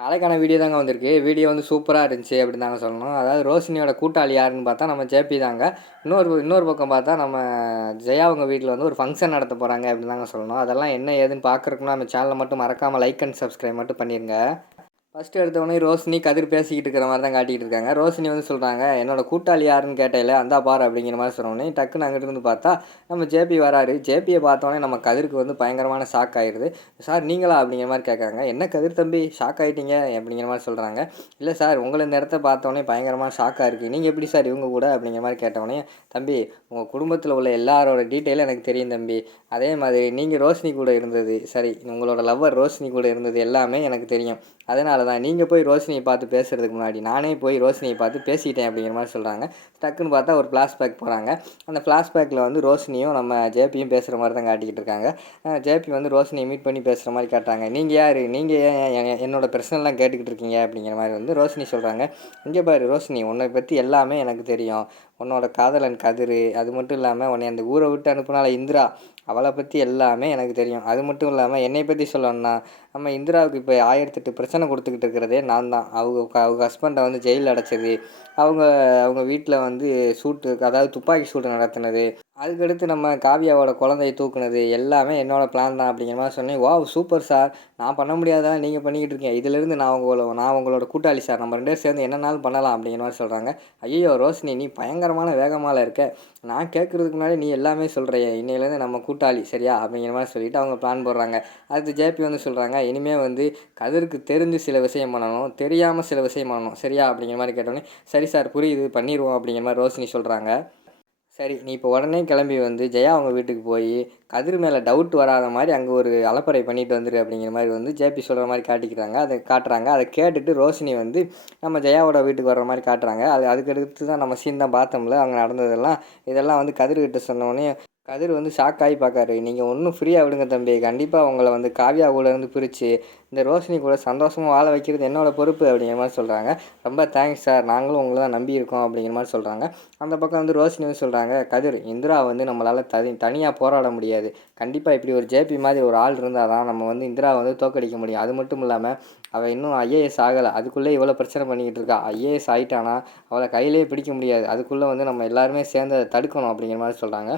நாளைக்கான வீடியோ தாங்க வந்திருக்கு. வீடியோ வந்து சூப்பராக இருந்துச்சு அப்படின்னு தாங்க சொல்லணும். அதாவது ரோஷினியோட கூட்டாளி யாருன்னு பார்த்தா நம்ம ஜேபி தாங்க. இன்னொரு இன்னொரு பக்கம் பார்த்தா நம்ம ஜெயா அவங்க வீட்டில் வந்து ஒரு ஃபங்க்ஷன் நடத்த போகிறாங்க அப்படின்னு தாங்க சொல்லணும். அதெல்லாம் என்ன ஏதுன்னு பார்க்குறக்குன்னா நம்ம சேனலை மட்டும் மறக்காமல் லைக் அண்ட் சப்ஸ்கிரைப் மட்டும் பண்ணிடுங்க ஃபஸ்ட்டு எடுத்தவொடனே ரோஷினி கதிர் பேசிக்கிட்டு இருக்கிற மாதிரி தான் காட்டிகிட்டு இருக்காங்க. ரோஷினி வந்து சொல்கிறாங்க என்னோட கூட்டாளி யாருன்னு கேட்டையில அந்த பார் அப்படிங்கிற மாதிரி சொன்னோடனே டக்குன்னு அங்கிட்டு இருந்து பார்த்தா நம்ம ஜேபி வராரு. ஜேபியை பார்த்தோன்னே நம்ம கதிருக்கு வந்து பயங்கரமான ஷாக் ஆயிடுது சார் நீங்களா? அப்படிங்கிற மாதிரி கேட்குறாங்க. என்ன கதிர் தம்பி ஷாக் ஆகிட்டீங்க அப்படிங்கிற மாதிரி சொல்கிறாங்க இல்லை சார் உங்களை இந்த இடத்த பார்த்தோன்னே பயங்கரமான ஷாக்காக இருக்குது நீங்கள் எப்படி சார் இவங்க கூட? அப்படிங்கிற மாதிரி கேட்டவொடனே தம்பி உங்கள் குடும்பத்தில் உள்ள எல்லாரோட டீட்டெயிலும் எனக்கு தெரியும் தம்பி. அதே மாதிரி நீங்கள் ரோஷினி கூட இருந்தது சரி உங்களோட லவ்வர் ரோஷினி கூட இருந்தது எல்லாமே எனக்கு தெரியும். அதனால தான் நீங்கள் போய் ரோஷினியை பார்த்து பேசுகிறதுக்கு முன்னாடி நானே போய் ரோஷினியை பார்த்து பேசிட்டேன் அப்படிங்கிற மாதிரி சொல்கிறாங்க டக்குன்னு பார்த்தா ஒரு ஃப்ளாஷ்பேக் போகிறாங்க அந்த ஃப்ளாஷ்பேக்கில் வந்து ரோஷினியும் நம்ம ஜேபியும் பேசுகிற மாதிரி தான் காட்டிக்கிட்டு இருக்காங்க. ஜேபி வந்து ரோஷினியை மீட் பண்ணி பேசுகிற மாதிரி காட்டுறாங்க. நீங்கள் யார்? நீங்கள் ஏன் என்னோட பிரச்சனைலாம் கேட்டுக்கிட்டு இருக்கீங்க அப்படிங்கிற மாதிரி வந்து ரோஷினி சொல்கிறாங்க இங்கே பாரு ரோஷினி உன்னை பற்றி எல்லாமே எனக்கு தெரியும். உன்னோட காதலன் கதிர் அது மட்டும் இல்லாமல் உன்னை அந்த ஊரை விட்டு அனுப்புனால இந்திரா அவளை பற்றி எல்லாமே எனக்கு தெரியும். அது மட்டும் இல்லாமல் என்னை பற்றி சொல்லணும்னா நம்ம இந்திராவுக்கு இப்போ ஆயிரத்தெட்டு பிரச்சனை கொடுத்துக்கிட்டு இருக்கிறதே நான் தான். அவங்க அவங்க ஹஸ்பண்டை வந்து ஜெயிலில் அடைச்சது அவங்க அவங்க வீட்டில் வந்து சூட்டு அதாவது துப்பாக்கி சூட்டு நடத்தினது அதுக்கடுத்து நம்ம காவியாவோட குழந்தைய தூக்குனது எல்லாமே என்னோடய பிளான் தான் அப்படிங்கிற மாதிரி சொன்னேன். வா சூப்பர் சார் நான் பண்ண முடியாதான் நீங்கள் பண்ணிக்கிட்டு இருக்கீங்க. இதுலேருந்து நான் உங்களோட நான் உங்களோட கூட்டாளி சார் நம்ம ரெண்டு பேரும் சேர்ந்து என்னன்னாலும் பண்ணலாம் அப்படிங்கிற மாதிரி சொல்கிறாங்க ஐயோ ரோஷினி நீ பயங்கரமான வேகமால இருக்க. நான் கேட்குறதுக்கு முன்னாடி நீ எல்லாமே சொல்கிறிய இன்னையிலேருந்து நம்ம கூட்டாளி சரியா? அப்படிங்கிற மாதிரி சொல்லிவிட்டு அவங்க பிளான் போடுறாங்க. அடுத்து ஜேபி வந்து சொல்கிறாங்க இனிமேல் வந்து கதிருக்கு தெரிஞ்சு சில விஷயம் பண்ணணும். தெரியாமல் சில விஷயம் பண்ணணும். சரியா? அப்படிங்கிற மாதிரி கேட்டோன்னே சரி சார் புரியுது. பண்ணிடுவோம் அப்படிங்கிற மாதிரி ரோஷினி சொல்கிறாங்க சரி நீ இப்போ உடனே கிளம்பி வந்து ஜெயா அவங்க வீட்டுக்கு போய் கதிர் மேலே டவுட் வராத மாதிரி அங்கே ஒரு அலப்பறை பண்ணிட்டு வந்துரு அப்படிங்கிற மாதிரி வந்து ஜேபி சொல்கிற மாதிரி காட்டிக்கிறாங்க. அதை காட்டுறாங்க. அதை கேட்டுட்டு ரோஷினி வந்து நம்ம ஜெயாவோட வீட்டுக்கு வர்ற மாதிரி காட்டுறாங்க. அது அதுக்கடுத்து தான் நம்ம சீன் தான் பார்த்தோம்ல. அங்கே நடந்ததெல்லாம் இதெல்லாம் வந்து கதிர்கிட்ட சொன்னோடனே கதிர் வந்து ஷாக் ஆகி பார்க்காரு. நீங்கள் ஒன்றும் ஃப்ரீயாக விடுங்க தம்பி. கண்டிப்பாக உங்களை வந்து காவியா கூட இருந்து பிரித்து இந்த ரோஷினி கூட சந்தோஷமாக வாழ வைக்கிறது என்னோடய பொறுப்பு அப்படிங்கிற மாதிரி சொல்கிறாங்க ரொம்ப தேங்க்ஸ் சார் நாங்களும் உங்களை தான் நம்பி இருக்கோம் அப்படிங்கிற மாதிரி சொல்கிறாங்க அந்த பக்கம் வந்து ரோஷினி வந்து சொல்கிறாங்க கதிர் இந்திரா வந்து நம்மளால் தனி தனியாக போராட முடியாது. கண்டிப்பாக இப்படி ஒரு ஜேபி மாதிரி ஒரு ஆள் இருந்தால் தான் நம்ம வந்து இந்திரா வந்து தோக்கடிக்க முடியும். அது மட்டும் இல்லாமல் அவள் இன்னும் ஐஏஎஸ் ஆகலை. அதுக்குள்ளே இவ்வளோ பிரச்சனை பண்ணிக்கிட்டு இருக்கா? ஐஏஎஸ் ஆகிட்டானா அவளை கையிலே பிடிக்க முடியாது. அதுக்குள்ளே வந்து நம்ம எல்லாருமே சேர்ந்து அதை தடுக்கணும் அப்படிங்கிற மாதிரி சொல்கிறாங்க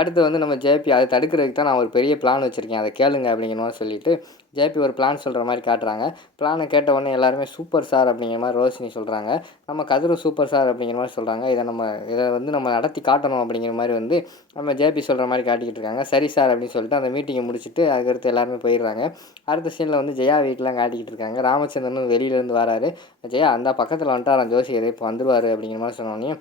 அடுத்து வந்து நம்ம ஜேபி அதை தடுக்கிறதுக்கு தான் நான் ஒரு பெரிய பிளான் வச்சுருக்கேன். அதை கேளுங்க அப்படிங்கிற மாதிரி சொல்லிவிட்டு ஜேபி ஒரு பிளான் சொல்கிற மாதிரி காட்டுறாங்க. பிளானை கேட்ட உடனே எல்லாருமே சூப்பர் சார் அப்படிங்கிற மாதிரி ரோஷினி சொல்கிறாங்க நம்ம கதிரும் சூப்பர் சார் அப்படிங்கிற மாதிரி சொல்கிறாங்க இதை நம்ம இதை வந்து நம்ம நடத்தி காட்டணும் அப்படிங்கிற மாதிரி வந்து நம்ம ஜேபி சொல்கிற மாதிரி காட்டிக்கிட்டு இருக்காங்க. சரி சார் அப்படின்னு சொல்லிட்டு அந்த மீட்டிங்கை முடிச்சுட்டு அதுக்கடுத்து எல்லாருமே போயிடுறாங்க. அடுத்த சீனில் வந்து ஜெயா வீட்டெலாம் காட்டிக்கிட்டு இருக்காங்க. ராமச்சந்திரனும் வெளியிலேருந்து வராரு. ஜெயா அந்த பக்கத்தில் வந்துட்டாராம் ஜோசியர். இப்போ வந்துடுவார் அப்படிங்கிற மாதிரி சொன்னோடனே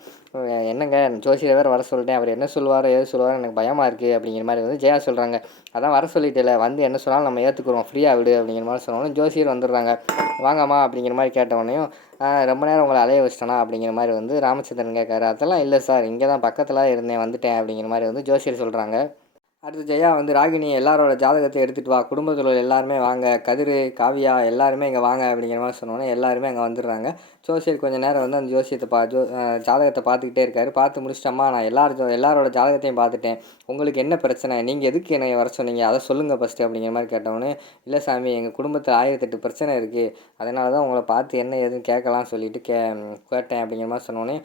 என்னங்க ஜோசியர் வேறு வர சொல்லிட்டேன். அவர் என்ன சொல்லுவாரோ எது சொல்லுவாரோ எனக்கு பயமாக இருக்குது அப்படிங்கிற மாதிரி வந்து ஜெயா சொல்கிறாங்க அதான் வர சொல்லிட்டேல வந்து என்ன சொன்னாலும் நம்ம ஏற்றுக்குறோம் ஃப்ரீயாக விடு அப்படிங்கிற மாதிரி சொன்னோன்னே ஜோசியர் வந்துடுறாங்க. வாங்கம்மா அப்படிங்கிற மாதிரி கேட்டவொடனையும் ரொம்ப நேரம் உங்களை அலைய வச்சிட்டனா அப்படிங்கிற மாதிரி வந்து ராமச்சந்திரன் கேட்காரு அதெல்லாம் இல்லை சார் இங்கே தான் பக்கத்தில் இருந்தேன் வந்துட்டேன் அப்படிங்கிற மாதிரி வந்து ஜோசியர் சொல்கிறாங்க அடுத்து ஜெயா வந்து ராகினி எல்லாரோட ஜாதகத்தை எடுத்துகிட்டு வா. குடும்பத்தில் உள்ள எல்லாருமே வாங்க. கதிர் காவியா எல்லாருமே இங்கே வாங்க அப்படிங்கிற மாதிரி சொன்னோன்னே எல்லாருமே அங்கே வந்துடுறாங்க. ஜோசியர் கொஞ்சம் நேரம் வந்து அந்த ஜோசியத்தை பா ஜோ ஜாதகத்தை பார்த்துக்கிட்டே இருக்காரு. பார்த்து முடிச்சிட்டம்மா நான் எல்லாரும் எல்லாரோட ஜாதகத்தையும் பார்த்துட்டேன். உங்களுக்கு என்ன பிரச்சனை? நீங்கள் எதுக்கு என்னை வர சொன்னீங்க? அதை சொல்லுங்கள் ஃபஸ்ட்டு அப்படிங்கிற மாதிரி கேட்டவொன்னே இல்லை சாமி எங்கள் குடும்பத்தில் ஆயிரத்தெட்டு பிரச்சனை இருக்குது அதனால தான் உங்களை பார்த்து என்ன ஏதுன்னு கேட்கலாம்னு சொல்லிட்டு கே கேட்டேன் அப்படிங்கிற மாதிரி சொன்னோன்னே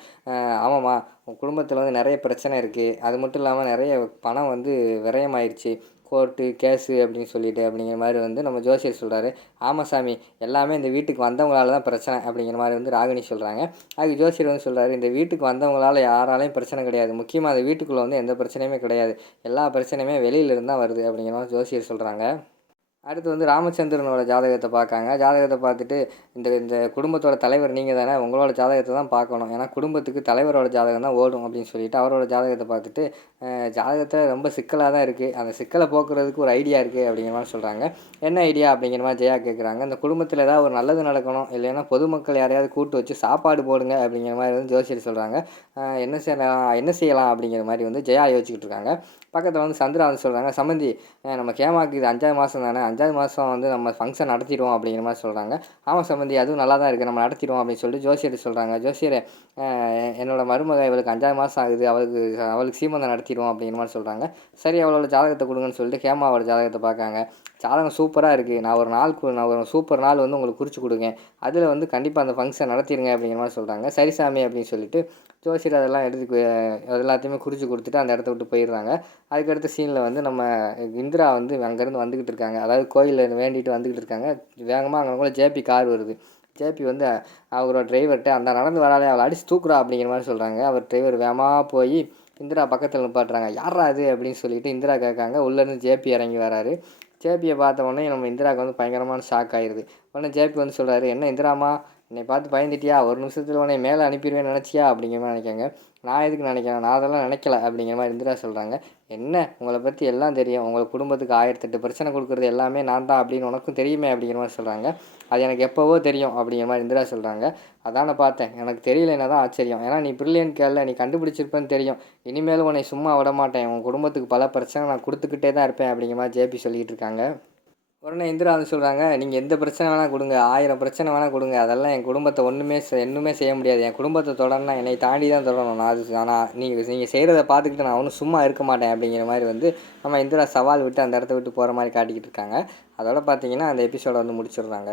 ஆமாம்மா உன் குடும்பத்தில் வந்து நிறைய பிரச்சனை இருக்குது அது மட்டும் இல்லாமல் நிறைய பணம் வந்து விரயமாயிருச்சு. கோர்ட்டு கேஸு அப்படின்னு சொல்லிட்டு அப்படிங்கிற மாதிரி வந்து நம்ம ஜோசியர் சொல்கிறாரு ஆமாம் சாமி எல்லாமே இந்த வீட்டுக்கு வந்தவங்களால தான் பிரச்சனை அப்படிங்கிற மாதிரி வந்து ராகினி சொல்கிறாங்க அதுக்கு ஜோசியர் வந்து சொல்கிறாரு இந்த வீட்டுக்கு வந்தவங்களால யாராலையும் பிரச்சனை கிடையாது. முக்கியமாக அந்த வீட்டுக்குள்ளே வந்து எந்த பிரச்சனையுமே கிடையாது. எல்லா பிரச்சனையுமே வெளியிலிருந்து தான் வருது அப்படிங்கிற மாதிரி ஜோசியர் சொல்கிறாங்க அடுத்து வந்து ராமச்சந்திரனோட ஜாதகத்தை பார்க்காங்க. ஜாதகத்தை பார்த்துட்டு இந்த இந்த குடும்பத்தோட தலைவர் நீங்கள் தானே உங்களோட ஜாதகத்தை தான் பார்க்கணும். ஏன்னா குடும்பத்துக்கு தலைவரோட ஜாதகம் தான் ஓடும் அப்படின்னு சொல்லிட்டு அவரோட ஜாதகத்தை பார்த்துட்டு ஜாதகத்தை ரொம்ப சிக்கலாக தான் இருக்குது அந்த சிக்கலை போக்குறதுக்கு ஒரு ஐடியா இருக்குது அப்படிங்கிற மாதிரி சொல்கிறாங்க என்ன ஐடியா அப்படிங்கிற மாதிரி ஜெயா கேட்குறாங்க இந்த குடும்பத்தில் ஏதாவது ஒரு நல்லது நடக்கணும். இல்லைன்னா பொதுமக்கள் யாரையாவது கூட்டு வச்சு சாப்பாடு போடுங்க அப்படிங்கிற மாதிரி வந்து ஜோசியர் சொல்கிறாங்க என்ன செய்யலாம் என்ன செய்யலாம் அப்படிங்கிற மாதிரி வந்து ஜெயா யோசிச்சுக்கிட்டு இருக்காங்க. பக்கத்தில் வந்து சந்திரா வந்து சொல்கிறாங்க சம்மந்தி நம்ம கேமாக்கு இது அஞ்சாவது மாதம் தானே அஞ்சாவது மாதம் வந்து நம்ம ஃபங்க்ஷன் நடத்திடுவோம் அப்படிங்கிற மாதிரி சொல்கிறாங்க ஆமாம் சம்பந்தி அதுவும் நல்லா தான் இருக்குது நம்ம நடத்திடுவோம் அப்படின்னு சொல்லிட்டு ஜோசியர் சொல்கிறாங்க ஜோசியர் என்னோட மருமக இவளுக்கு அஞ்சாவது மாதம் ஆகுது. அவளுக்கு அவளுக்கு சீமந்தம் நடத்திடுவோம் அப்படிங்கிற மாதிரி சொல்கிறாங்க சரி அவளோட ஜாதகத்தை கொடுங்கன்னு சொல்லிட்டு ஹேமாவோட ஜாதகத்தை பார்க்காங்க. ஜாதகம் சூப்பராக இருக்குது நான் ஒரு நாள் நான் ஒரு சூப்பர் நாள் வந்து உங்களுக்கு குறித்து கொடுங்க அதில் வந்து கண்டிப்பாக அந்த ஃபங்க்ஷன் நடத்திடுங்க அப்படிங்கிற மாதிரி சொல்கிறாங்க சரி சாமி அப்படின்னு சொல்லிட்டு ஜோசியர் அதெல்லாம் எடுத்து அது எல்லாத்தையுமே குறித்து கொடுத்துட்டு அந்த இடத்த விட்டு போயிடுறாங்க. அதுக்கடுத்த சீனில் வந்து நம்ம இந்திரா வந்து அங்கேருந்து வந்துக்கிட்டு இருக்காங்க. அதாவது கோயிலில் வேண்டிட்டு வந்துக்கிட்டு இருக்காங்க. வேகமாக அங்கே கூட ஜேபி கார் வருது. ஜேபி வந்து அவரோட டிரைவர்கிட்ட அந்த நடந்து வராலே அவளை அடிச்சு தூக்குறா அப்படிங்கிற மாதிரி சொல்கிறாங்க அவர் டிரைவர் வேகமாக போய் இந்திரா பக்கத்தில் நிப்பாட்டுறாங்க. யாரா அது அப்படின்னு சொல்லிட்டு இந்திரா கேட்காங்க. உள்ளேருந்து ஜேபி இறங்கி வராரு. ஜேபியை பார்த்த உடனே நம்ம இந்திராவுக்கு வந்து பயங்கரமான ஷாக் ஆயிடுது உடனே ஜேபி வந்து சொல்கிறாரு என்ன இந்திராமா என்னை பார்த்து பயந்துட்டியா? ஒரு நிமிஷத்தில் உன்னை மேலே அனுப்பிடுவேன்னு நினச்சியா? அப்படிங்கிற மாதிரி நினைக்காங்க. நான் எதுக்கு நினைக்கிறேன்? நான் அதெல்லாம் நினைக்கல அப்படிங்கிற மாதிரி இந்திரா சொல்கிறாங்க என்ன? உங்களை பற்றி எல்லாம் தெரியும். உங்கள் குடும்பத்துக்கு ஆயிரத்தெட்டு பிரச்சனை கொடுக்குறது எல்லாமே நான் தான் அப்படின்னு உனக்கும் தெரியுமே? அப்படிங்கிற மாதிரி சொல்கிறாங்க அது எனக்கு எப்போவோ தெரியும் அப்படிங்கிற மாதிரி இந்திரா சொல்கிறாங்க அதான் நான் பார்த்தேன். எனக்கு தெரியலன்னா தான் ஆச்சரியம். ஏன்னா நீ பிரில்லியன் கேள்ல நீ கண்டுபிடிச்சிருப்பேன்னு தெரியும். இனிமேலும் உன்னை சும்மா விட மாட்டேன். உன் குடும்பத்துக்கு பல பிரச்சனை நான் கொடுத்துக்கிட்டே தான் இருப்பேன் அப்படிங்கிற மாதிரி ஜேபி சொல்லிகிட்டு இருக்காங்க. உடனே இந்திரா வந்து சொல்கிறாங்க நீங்கள் எந்த பிரச்சனை வேணால் கொடுங்க ஆயிரம் பிரச்சனை வேணால் கொடுங்க. அதெல்லாம் என் குடும்பத்தை ஒன்றுமே ஒன்றுமே செய்ய முடியாது. என் குடும்பத்தை தொடரணும் என்னை தாண்டி தான் தொடரணும். நான் அது ஆனால் நீங்கள் நீங்கள் செய்கிறத பார்த்துக்கிட்டு நான் ஒன்றும் சும்மா இருக்க மாட்டேன். அப்படிங்கிற மாதிரி வந்து நம்ம இந்திரா சவால் விட்டு அந்த இடத்த விட்டு போகிற மாதிரி காட்டிக்கிட்டு இருக்காங்க. அதோட பார்த்தீங்கன்னா அந்த எபிசோடை வந்து முடிச்சிடுறாங்க.